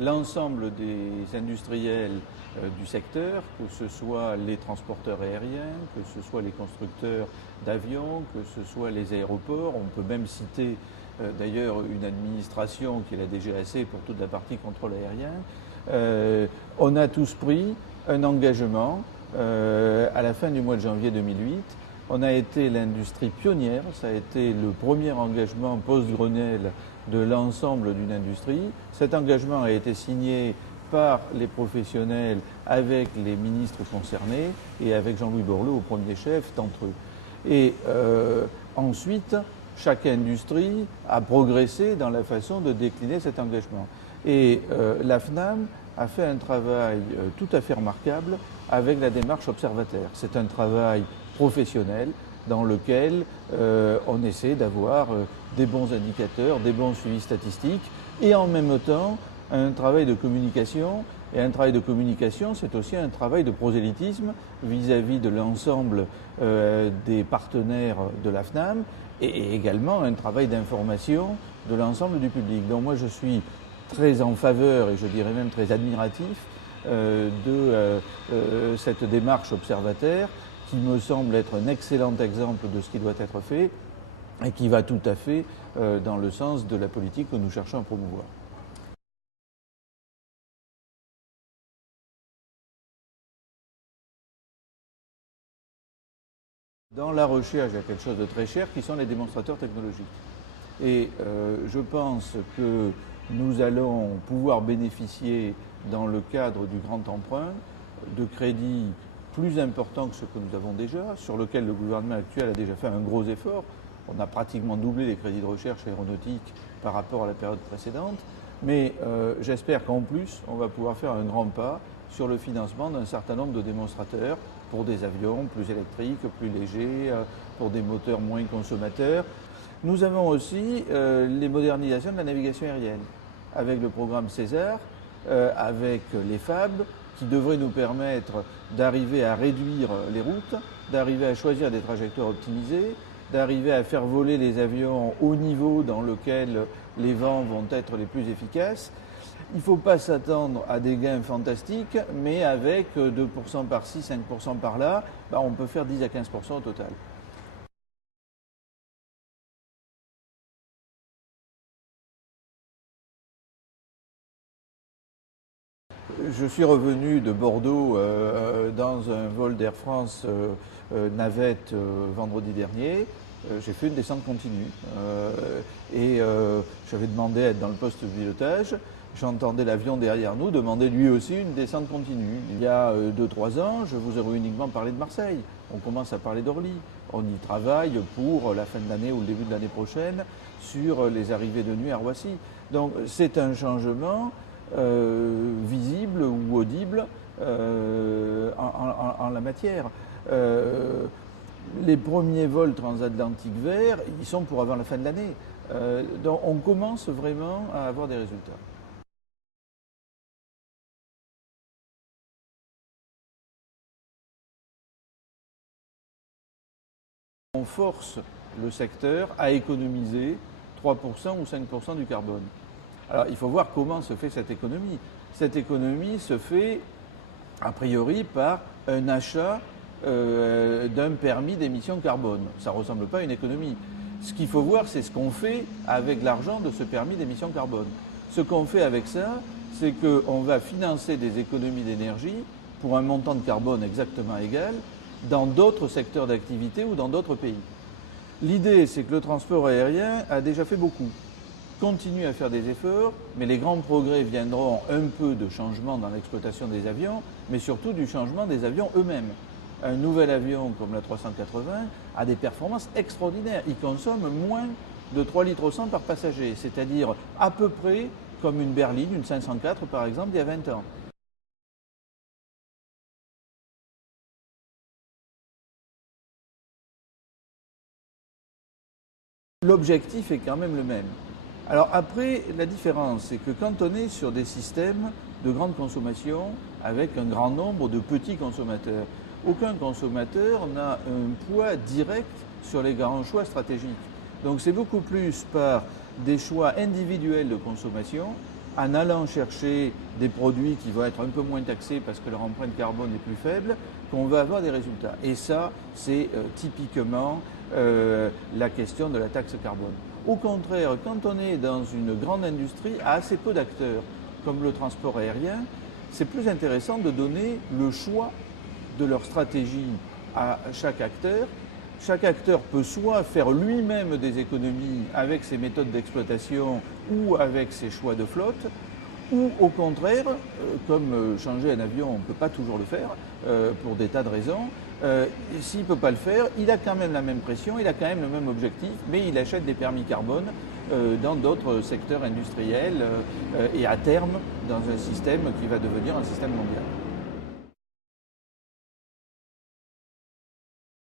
l'ensemble des industriels du secteur, que ce soit les transporteurs aériens, que ce soit les constructeurs d'avions, que ce soit les aéroports. On peut même citer d'ailleurs une administration qui est la DGAC pour toute la partie contrôle aérien. On a tous pris un engagement à la fin du mois de janvier 2008. On a été l'industrie pionnière, ça a été le premier engagement post-Grenelle de l'ensemble d'une industrie. Cet engagement a été signé par les professionnels avec les ministres concernés et avec Jean-Louis Borloo au premier chef d'entre eux. Et ensuite, chaque industrie a progressé dans la façon de décliner cet engagement. Et la FNAM a fait un travail tout à fait remarquable avec la démarche observataire. C'est un travail professionnel dans lequel on essaie d'avoir des bons indicateurs, des bons suivis statistiques et en même temps un travail de communication. Et un travail de communication, c'est aussi un travail de prosélytisme vis-à-vis de l'ensemble des partenaires de la FNAM et également un travail d'information de l'ensemble du public. Donc moi je suis très en faveur et je dirais même très admiratif de cette démarche observataire qui me semble être un excellent exemple de ce qui doit être fait et qui va tout à fait dans le sens de la politique que nous cherchons à promouvoir. Dans la recherche, il y a quelque chose de très cher qui sont les démonstrateurs technologiques. Et je pense que nous allons pouvoir bénéficier dans le cadre du grand emprunt de crédits plus importants que ce que nous avons déjà, sur lequel le gouvernement actuel a déjà fait un gros effort. On a pratiquement doublé les crédits de recherche aéronautique par rapport à la période précédente. Mais j'espère qu'en plus, on va pouvoir faire un grand pas sur le financement d'un certain nombre de démonstrateurs pour des avions plus électriques, plus légers, pour des moteurs moins consommateurs. Nous avons aussi les modernisations de la navigation aérienne, avec le programme César, avec les FAB, qui devraient nous permettre d'arriver à réduire les routes, d'arriver à choisir des trajectoires optimisées, d'arriver à faire voler les avions au niveau dans lequel les vents vont être les plus efficaces. Il ne faut pas s'attendre à des gains fantastiques, mais avec 2% par-ci, 5% par-là, on peut faire 10 à 15% au total. Je suis revenu de Bordeaux dans un vol d'Air France navette vendredi dernier. J'ai fait une descente continue et j'avais demandé à être dans le poste de pilotage. J'entendais l'avion derrière nous demander lui aussi une descente continue. Il y a 2-3 ans, je vous aurais uniquement parlé de Marseille. On commence à parler d'Orly. On y travaille pour la fin de l'année ou le début de l'année prochaine sur les arrivées de nuit à Roissy. Donc c'est un changement visible ou audible en la matière. Les premiers vols transatlantiques verts, ils sont pour avant la fin de l'année. Donc on commence vraiment à avoir des résultats. On force le secteur à économiser 3% ou 5% du carbone. Alors il faut voir comment se fait cette économie. Cette économie se fait a priori par un achat d'un permis d'émission carbone. Ça ne ressemble pas à une économie. Ce qu'il faut voir, c'est ce qu'on fait avec l'argent de ce permis d'émission carbone. Ce qu'on fait avec ça, c'est qu'on va financer des économies d'énergie pour un montant de carbone exactement égal dans d'autres secteurs d'activité ou dans d'autres pays. L'idée, c'est que le transport aérien a déjà fait beaucoup, continue à faire des efforts, mais les grands progrès viendront un peu de changement dans l'exploitation des avions, mais surtout du changement des avions eux-mêmes. Un nouvel avion comme la 380 a des performances extraordinaires. Il consomme moins de 3 litres au 100 par passager, c'est-à-dire à peu près comme une berline, une 504 par exemple, il y a 20 ans. L'objectif est quand même le même. Alors après, la différence, c'est que quand on est sur des systèmes de grande consommation avec un grand nombre de petits consommateurs, aucun consommateur n'a un poids direct sur les grands choix stratégiques. Donc c'est beaucoup plus par des choix individuels de consommation en allant chercher des produits qui vont être un peu moins taxés parce que leur empreinte carbone est plus faible, qu'on va avoir des résultats. Et ça, c'est typiquement la question de la taxe carbone. Au contraire, quand on est dans une grande industrie à assez peu d'acteurs, comme le transport aérien, c'est plus intéressant de donner le choix de leur stratégie à chaque acteur. Chaque acteur peut soit faire lui-même des économies avec ses méthodes d'exploitation ou avec ses choix de flotte, ou au contraire, comme changer un avion, on ne peut pas toujours le faire pour des tas de raisons, s'il ne peut pas le faire, il a quand même la même pression, il a quand même le même objectif, mais il achète des permis carbone dans d'autres secteurs industriels et à terme dans un système qui va devenir un système mondial.